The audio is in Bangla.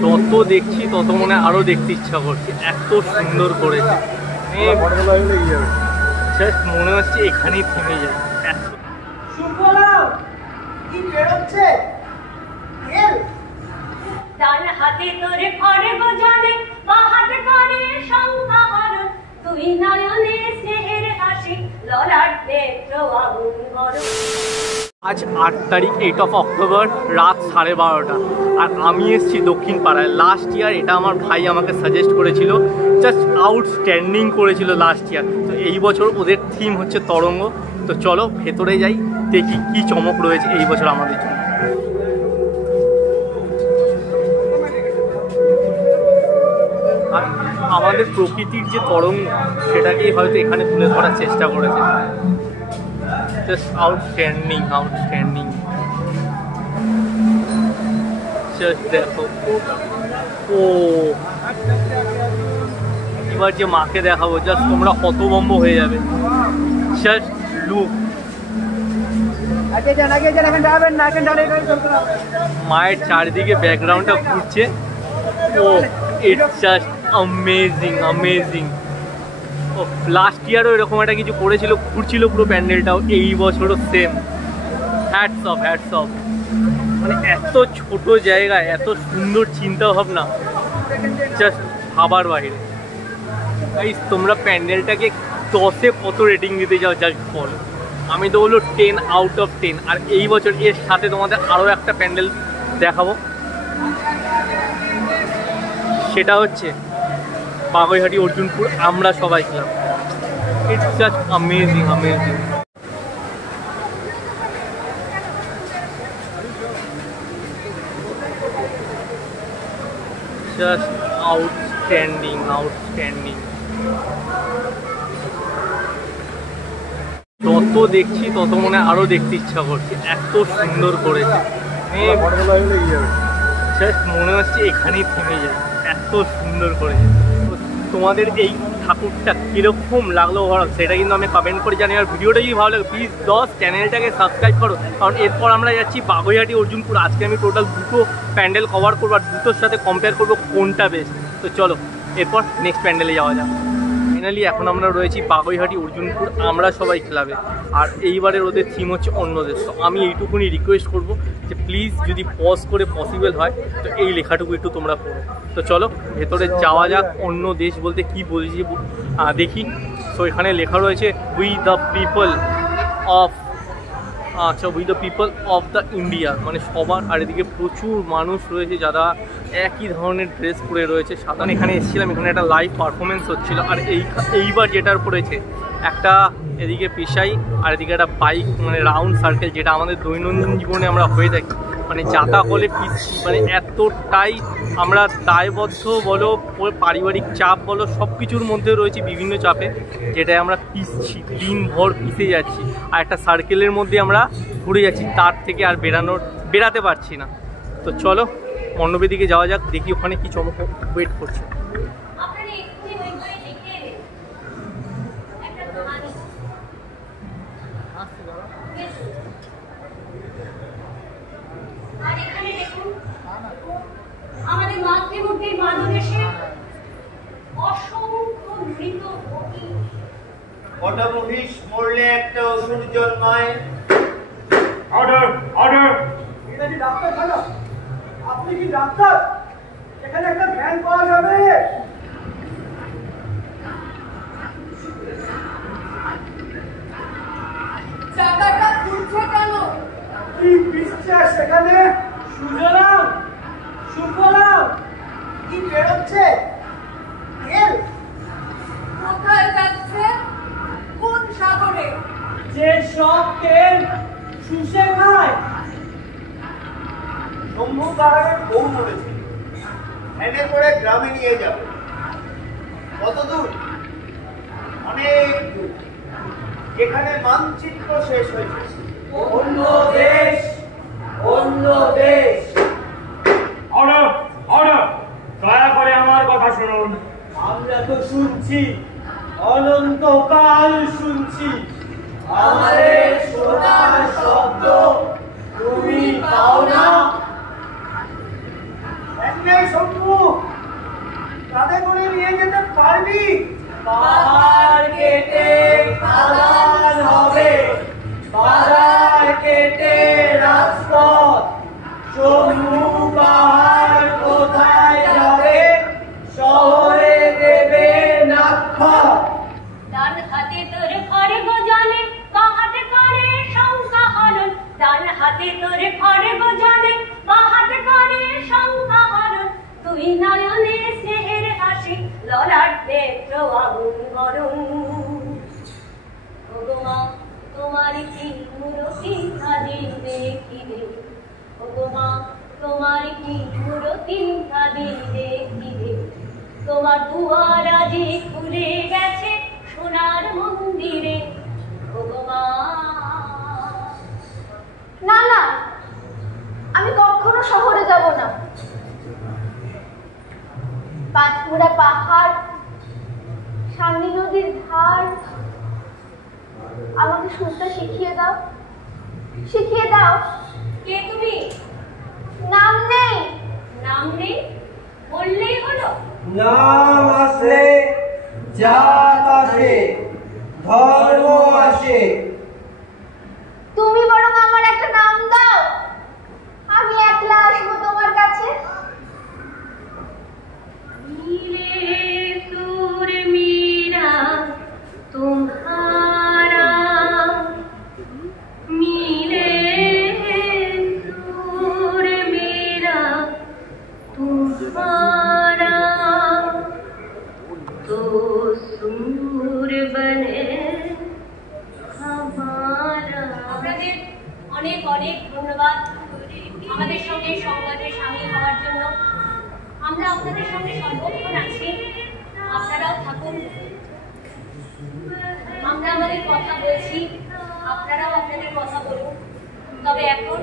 যত দেখছি তত মনে আরো দেখতে ইচ্ছা করছে, এত সুন্দর করেছে। জাস্ট মনে হচ্ছে এখানেই থেমে যায়। হাতে তোরে করে গোজারে বাহাত করে সংহার, তুই নয়নে স্নেহের হাসি ললাট নেত্র আগুন ভরো। আজ 8 তারিখ 8 অক্টোবর রাত 12:30, আর আমি এসেছি দক্ষিণ পাড়ায়। লাস্ট ইয়ার এটা আমার ভাই আমাকে সাজেস্ট করেছিল, জাস্ট আউটস্ট্যান্ডিং করেছিল লাস্ট ইয়ার। তো এই বছর ওদের থিম হচ্ছে তরঙ্গ। তো চলো ভেতরে যাই, দেখি কি চমক রয়েছে এই বছর আমাদের জন্য। আর আমাদের প্রকৃতির যে তরঙ্গ সেটাকেই হয়তো এখানে তুলে ধরার চেষ্টা করেছে। Just outstanding. Just দেখো, ও এবার যে মাকে দেখাবো, জাস্ট তোমরা হতভম্ব হয়ে যাবে। জাস্ট লুক, মায়ের চারিদিকে ব্যাকগ্রাউন্ডটা ঘুরছে। ও ইটস জাস্ট অ্যামেজিং। ও লাস্ট ইয়ারও এরকম একটা কিছু করেছিল, ঘুরছিল পুরো প্যান্ডেলটাও। এই বছরও সেম। Hats off. মানে এত ছোট জায়গায় এত সুন্দর চিন্তা ভাবনা, জাস্ট ভাবার বাইরে। গাইস তোমরা প্যান্ডেলটাকে 10-এ কত রেটিং দিতে চাও জাস্ট বলো। আমি তো বললো 10 আউট অফ 10। আর এই বছর এর সাথে তোমাদের আরও একটা প্যান্ডেল দেখাবো, সেটা হচ্ছে বাগুইহাটি অর্জুনপুর আমরা সবাই club. It's just amazing. Just outstanding. যত দেখছি তত মনে আরো দেখতে ইচ্ছা করছে, এত সুন্দর করেছে। জাস্ট মনে হচ্ছে এখানেই থেমে যায়, এত সুন্দর করেছে। তোমাদের এই ঠাকুরটা কীরকম লাগলো ওভারঅল সেটা কিন্তু আমি কমেন্ট করে জানি। আর ভিডিওটা যদি ভালো লাগে প্লিজ চ্যানেলটাকে সাবস্ক্রাইব করো, কারণ এরপর আমরা যাচ্ছি বাগুইহাটি অর্জুনপুর। আজকে আমি টোটাল 2টো প্যান্ডেল কভার করবো, আর 2টোর সাথে কম্পেয়ার করবো কোনটা বেস্ট। তো চলো এরপর নেক্সট প্যান্ডেলে যাওয়া যাক। ফাইনালি এখন আমরা রয়েছি বাগুইহাটি অর্জুনপুর আমরা সবাই ক্লাবে। আর এইবারের ওদের থিম হচ্ছে অন্য দেশ। তো আমি এইটুকুনি রিকোয়েস্ট করবো যে প্লিজ যদি পজ করে পসিবল হয় তো এই লেখাটুকু একটু তোমরা পড়ো। তো চলো ভেতরে যাওয়া যাক। অন্য দেশ বলতে কি বলছি দেখি। তো এখানে লেখা রয়েছে we the people of the India, মানে সবার। আর এদিকে প্রচুর মানুষ রয়েছে যারা একই ধরনের ড্রেস পরে রয়েছে। সাধারণ এখানে এসেছিলাম, এখানে একটা লাইভ পারফরমেন্স হচ্ছিল। আর এইবার যেটার পড়েছে একটা এদিকে পেশাই, আর এদিকে একটা বাইক, মানে রাউন্ড সার্কেল, যেটা আমাদের দৈনন্দিন জীবনে আমরা হয়ে থাকি। মানে যাতা হলে মানে এতটাই আমরা দায়বদ্ধ বলো, পারিবারিক চাপ বলো, সব কিছুর মধ্যে রয়েছে বিভিন্ন চাপে, যেটাই আমরা পিসছি, দিনভর পিসে যাচ্ছি। আর একটা সার্কেলের মধ্যে আমরা ঘুরে যাচ্ছি, তার থেকে আর বেরাতে পারছি না। তো চলো মণ্ডপের দিকে যাওয়া যাক, দেখি ওখানে কি চমক ওয়েট করছে। আমাদের মাতৃভূমির বাংলাদেশে অসংখ্য মৃত মহিষ মরলে একটা অসুর জন্মায়। Order order. এটা কি ডাক্তারখানা? আপনি কি ডাক্তার? এখানে একটা ভ্যান পাওয়া যাবে? চাকাটা ঘুরছে কেন? কি পিছছে সেখানে? সুজলাম সুফলাম কি বেরোচ্ছে? তেল কোথায় যাচ্ছে? কোন সাগরে? যে সব তেল শুষে খায়। শম্ভু পাহাড়ের বউ মরেছে, ভ্যানে করে গ্রামে নিয়ে যাবে। কত দূর? অনেক দূর, যেখানে মানচিত্র শেষ হয়েছে। অন্য দেশ, অন্য দেশ। Order order. দয়া করে আমার কথা শুনুন। আমরা তো শুনছি, অনন্তকাল শুনছি। আমাদের সোনার শব্দ তুমি পাও না। নেই শম্ভু, তাতে করে নিয়ে যেতে পারবি? পাহাড় কেটে খাদান হবে, পাহাড় কেটে রাজপথ। শম্ভু পাহাড় কোথায় যাবে? শহরে দেবে নাক্ষর। ডান হাতে তোর খড়গ জানে, বাঁ হাতে করে শঙ্কা হরণ। ডান হাতে তোর খড়গ জানে, বাঁ হাতে করে শঙ্কা হরণ। তুই নয়নে স্নেহের হাসি, ললাট নেত্র আগুন হরণ। ওগো মা, তোমার কি মূরতি খাদি দেখিবে? ওগো মা, তোমার কি মূরতি খাদি দেখিবে? তোমার দুয়ার আজি খুলে গেছে সোনার মন্দিরে। ওগো মা। না না, আমি কখনো শহরে যাব না। পাঁচমুড়া পাহাড়, সামনে নদীর ধার, আমাকে সুরটা শিখিয়ে দাও, শিখিয়ে দাও। কে তুমি? নাম নেই। নাম নেই বললেই হলো। নাম আসলে জাত আসে, ধর্ম আসে। তুমি বরং আমার একটা নাম দাও, আমি একলা আসবো তোমার কাছে। नीले सूर मीरा तुम्हारा, नीले सूर मीरा तुम्हारा, तो सूर बने हमारा। আপনাদের অনেক অনেক ধন্যবাদ আমাদের সঙ্গে সংবাদে সামিল হওয়ার জন্য। আমরা আপনাদের সঙ্গে সর্বক্ষণ আছি, আপনারাও থাকুন। আমরা আমাদের কথা বলছি, আপনারাও আপনাদের কথা বলুন। তবে এখন